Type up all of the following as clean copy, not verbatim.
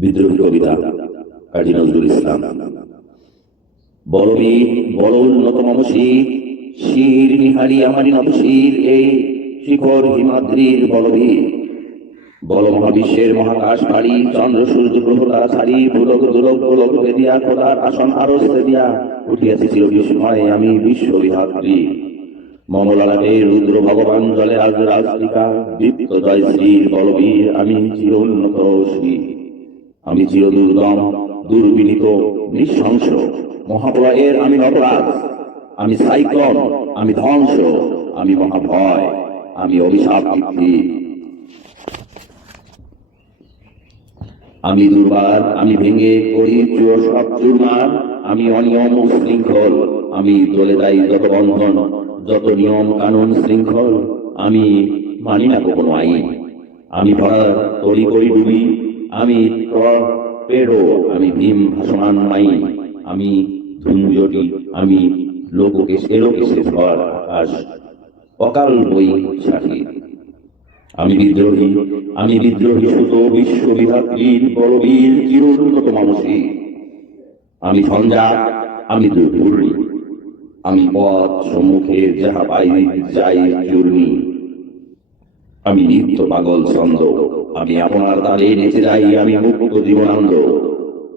বিদ্রোহী কবিতা কাজী নজরুল ইসলাম। বলবীর বড় উন্নত মমশির, শির নিহারি আমারি নবশির, এই শিখর হিমাদ্রির বলবীর। বল মহাবিশ্বের মহাকাশ পাড়ি, চন্দ্র সূর্য গ্রহ তারা ছাড়ি, পুলক দুলক গোলক বেদিয়া খোদার আসন আরস্তে দিয়া উঠিয়াছি চির বিস্ময়ে আমি বিশ্ববিধাত্রী। মমলালাটে রুদ্র ভগবান জলে আজ রাজলিকা, দীপ্ত জয় শ্রীর বলবীর আমি চির উন্নত শ্রী। আমি চির দুর্গম দুর্বিনীত নিঃশংস, মহাপ্রলয়ের আমি নটরাজ, আমি সাইক্লোন, আমি ধ্বংস, আমি মহাভয়, আমি অভিশাপ পৃথ্বী। আমি দুর্বার, আমি ভেঙে করি সব চুরমার, আমি অনিয়ম শৃঙ্খল, আমি দলে দেয় যত বন্ধন, যত নিয়ম কানুন শৃঙ্খল, আমি মানি না কোনো আইন। আমি ভরা তরি করি ডুবি, আমি পেড়ো, আমি ভীম ভাসমান মাইন, আমি ধুঞ্জটি, আমি এলোকেশে ঝড় আকাশ, অকাল বই সাথী। আমি বিদ্রোহী সুত বিশ্ববিধাত্রীর বলবীর চিরোন্নত মানসী। আমি ঝঞ্ঝাট, আমি দুর্বলী, আমি পথ সম্মুখে যাহা পাই যাই চূর্ণী। আমি নিত্য পাগল ছন্দ, আমি আপনার তালে নেচে যাই, আমি মুক্ত জীবনানন্দ।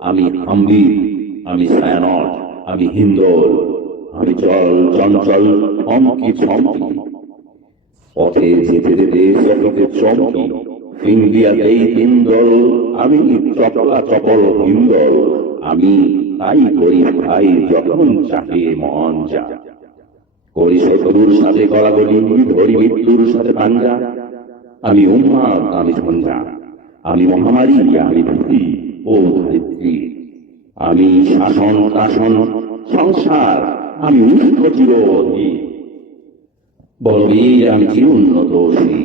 আমি আম্বির, আমি ছায়ানট, আমি হিন্দোল, আমি চল চঞ্চল অঙ্কি ছমকি। পথে যেতে যেতে চকিতে চমকি, ইন্ডিয়াতেই হিন্দল, আমি চপলা চপল হিন্দল। আমি তাই করি ভাই যখন চাকে মন যা, করি শত্রুর সাথে গলাগলি, ধরি মৃত্যুর সাথে পাঞ্জা। আমি উন্মাদ, আমি ঝঞ্ঝা, আমি মহামারী, আমি ভীতি ও ধরিত্রী। আমি শাসন শাসন সংসার, আমি উষ্ণ চিরোধী। বলবীর আমি চির উন্নত শ্রী।